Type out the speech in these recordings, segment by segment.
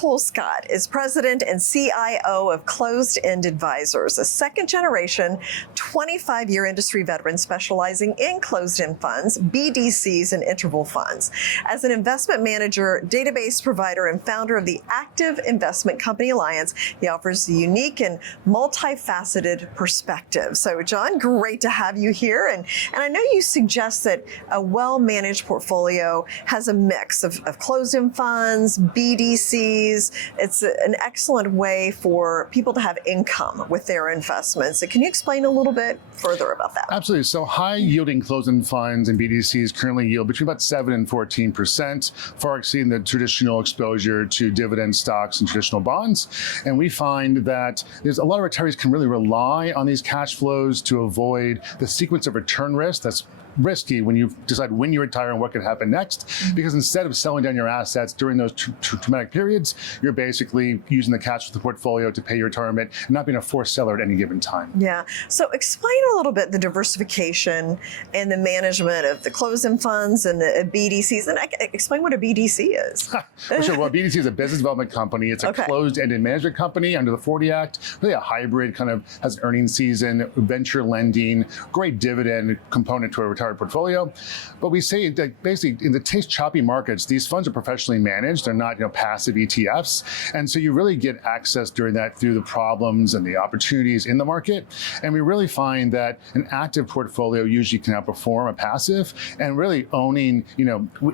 Colescott is president and CIO of Closed-End Advisors, a second-generation, 25-year industry veteran specializing in closed-end funds, BDCs, and interval funds. As an investment manager, database provider, and founder of the Active Investment Company Alliance, he offers a unique and multifaceted perspective. So, John, great to have you here. And I know you suggest that a well-managed portfolio has a mix of closed-end funds, BDCs. It's an excellent way for people to have income with their investments. So can you explain a little bit further about that? Absolutely. So high-yielding closed-end funds and BDCs currently yield between about 7 and 14%, far exceeding the traditional exposure to dividend stocks and traditional bonds. And we find that there's a lot of retirees can really rely on these cash flows to avoid the sequence of return risk that's risky when you decide when you retire and what could happen next, because instead of selling down your assets during those traumatic periods, you're basically using the cash of the portfolio to pay your retirement and not being a forced seller at any given time. Yeah. So explain a little bit the diversification and the management of the closed-end funds and the BDCs, and explain what a BDC is. For sure. Well, a BDC is a business development company. It's a closed-ended management company under the 40 Act, really a hybrid, kind of has an earnings season, venture lending, great dividend component to a retirement portfolio. But we say that basically in the choppy markets, these funds are professionally managed. They're not, passive ETFs. And so you really get access during that through the problems and the opportunities in the market. And we really find that an active portfolio usually can outperform a passive, and really owning,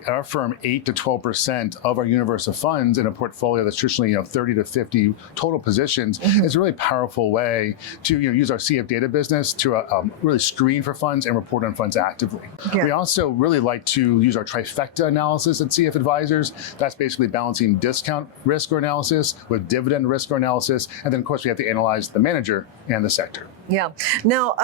our firm 8 to 12% of our universe of funds in a portfolio that's traditionally, 30 to 50 total positions is a really powerful way to, use our CF data business to really screen for funds and report on funds actively. Yeah. We also really like to use our trifecta analysis at CEF Advisors. That's basically balancing discount risk or analysis with dividend risk or analysis. And then, of course, we have to analyze the manager and the sector. Yeah. Now,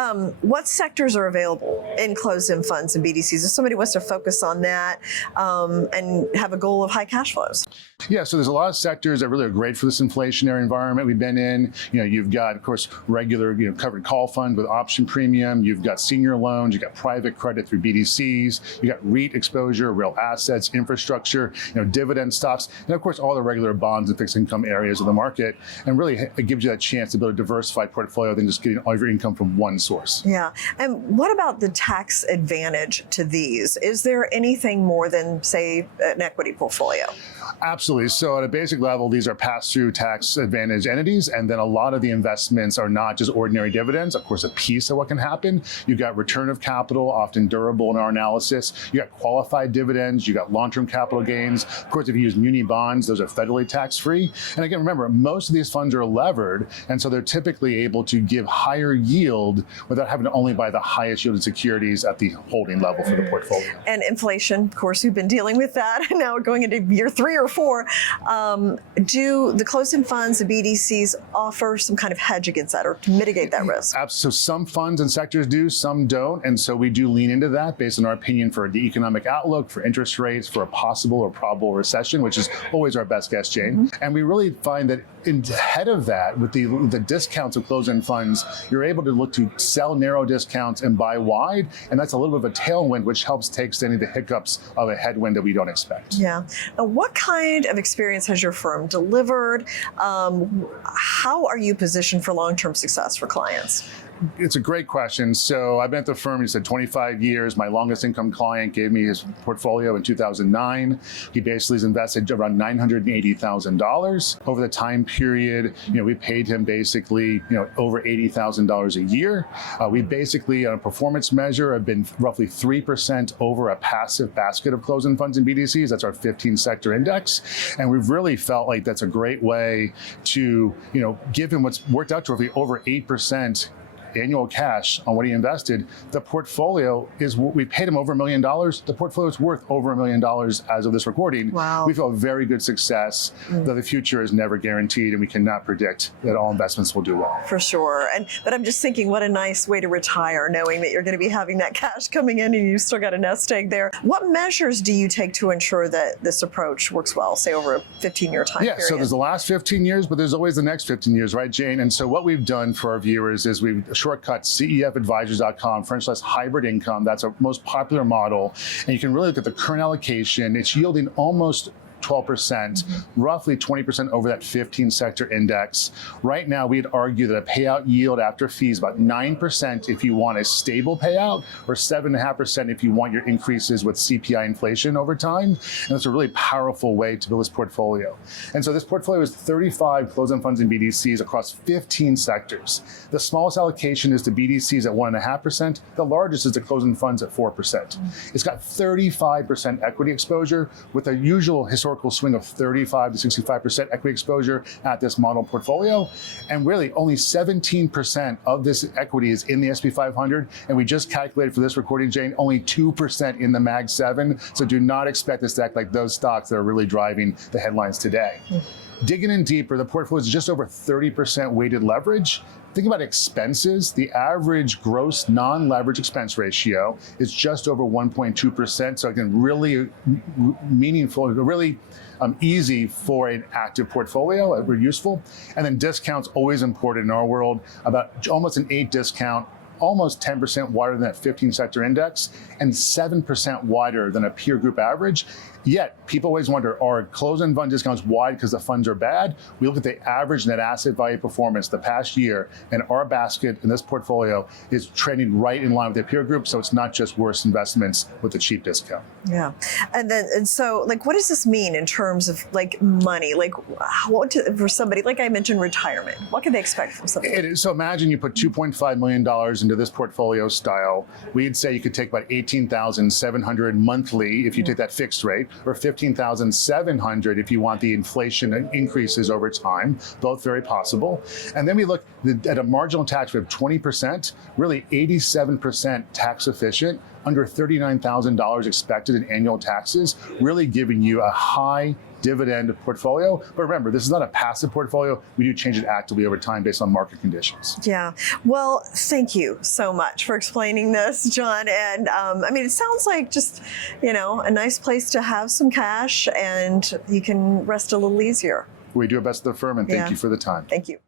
what sectors are available in closed-end funds and BDCs? If somebody wants to focus on that and have a goal of high cash flows. Yeah, so there's a lot of sectors that really are great for this inflationary environment we've been in. You've got, of course, regular, covered call fund with option premium. You've got senior loans. You've got private credit through BDCs. You've got REIT exposure, real assets, infrastructure, dividend stocks, and of course, all the regular bonds and fixed income areas of the market. And really, it gives you that chance to build a diversified portfolio than just getting all of your income from one source. Yeah. And what about the tax advantage to these? Is there anything more than, say, an equity portfolio? Absolutely. So at a basic level, these are pass-through tax advantage entities. And then a lot of the investments are not just ordinary dividends. Of course, a piece of what can happen. You've got return of capital, often durable in our analysis. You got qualified dividends. You got long-term capital gains. Of course, if you use muni bonds, those are federally tax-free. And again, remember, most of these funds are levered. And so they're typically able to give higher yield without having to only buy the highest yielded securities at the holding level for the portfolio. And inflation, of course, we've been dealing with that. Now going into year 3 or 4. Do the closed-end funds, the BDCs, offer some kind of hedge against that or to mitigate that risk? So some funds and sectors do, some don't. And so we do lean into that based on our opinion for the economic outlook, for interest rates, for a possible or probable recession, which is always our best guess, Jane. And we really find that ahead of that, with the discounts of closed-end funds, you're able to look to sell narrow discounts and buy wide. And that's a little bit of a tailwind, which helps take any of the hiccups of a headwind that we don't expect. Yeah. Now, what kind of experience has your firm delivered? How are you positioned for long-term success for clients? It's a great question. So I've been at the firm, you said 25 years. My longest income client gave me his portfolio in 2009. He basically has invested around $980,000. Over the time period, we paid him basically, over $80,000 a year. We basically, on a performance measure, have been roughly 3% over a passive basket of closed-end funds and BDCs. That's our 15-sector index. And we've really felt like that's a great way to, give him what's worked out to roughly over 8% annual cash on what he invested. The portfolio is, we paid him over $1 million. The portfolio is worth over $1 million as of this recording. Wow. We feel a very good success, though the future is never guaranteed and we cannot predict that all investments will do well. For sure. But I'm just thinking, what a nice way to retire, knowing that you're going to be having that cash coming in and you've still got a nest egg there. What measures do you take to ensure that this approach works well, say over a 15-year time period? Yeah, so there's the last 15 years, but there's always the next 15 years, right, Jane? And so what we've done for our viewers is we've shortcut CEFadvisors.com, hybrid income. That's our most popular model. And you can really look at the current allocation. It's yielding almost 12%, roughly 20% over that 15 sector index. Right now, we'd argue that a payout yield after fees about 9% if you want a stable payout, or 7.5% if you want your increases with CPI inflation over time. And that's a really powerful way to build this portfolio. And so this portfolio is 35 closed-end funds and BDCs across 15 sectors. The smallest allocation is to BDCs at 1.5%. The largest is to closed-end funds at 4%. It's got 35% equity exposure with a usual historical swing of 35 to 65% equity exposure at this model portfolio. And really only 17% of this equity is in the SP 500. And we just calculated for this recording, Jane, only 2% in the Mag 7. So do not expect this to act like those stocks that are really driving the headlines today. Digging in deeper, the portfolio is just over 30% weighted leverage. Think about expenses. The average gross non-leverage expense ratio is just over 1.2%. So again, really meaningful, really easy for an active portfolio, very useful. And then discounts, always important in our world, about almost an 8 discount, almost 10% wider than that 15 sector index, and 7% wider than a peer group average. Yet, people always wonder, are closed-end fund discounts wide because the funds are bad? We look at the average net asset value performance the past year, and our basket in this portfolio is trending right in line with the peer group, so it's not just worse investments with a cheap discount. Yeah. And so, like, what does this mean in terms of, like, money? Like, for somebody, like I mentioned, retirement, what can they expect from somebody? So imagine you put $2.5 million into this portfolio style. We'd say you could take about $18,700 monthly if you take that fixed rate, or $15,700 if you want the inflation increases over time, both very possible. And then we look at a marginal tax rate of 20%, really 87% tax efficient, under $39,000 expected in annual taxes, really giving you a high dividend portfolio. But remember, this is not a passive portfolio. We do change it actively over time based on market conditions. Yeah. Well, thank you so much for explaining this, John. And I mean, it sounds like just, a nice place to have some cash and you can rest a little easier. We do our best at the firm, and thank you for the time. Thank you.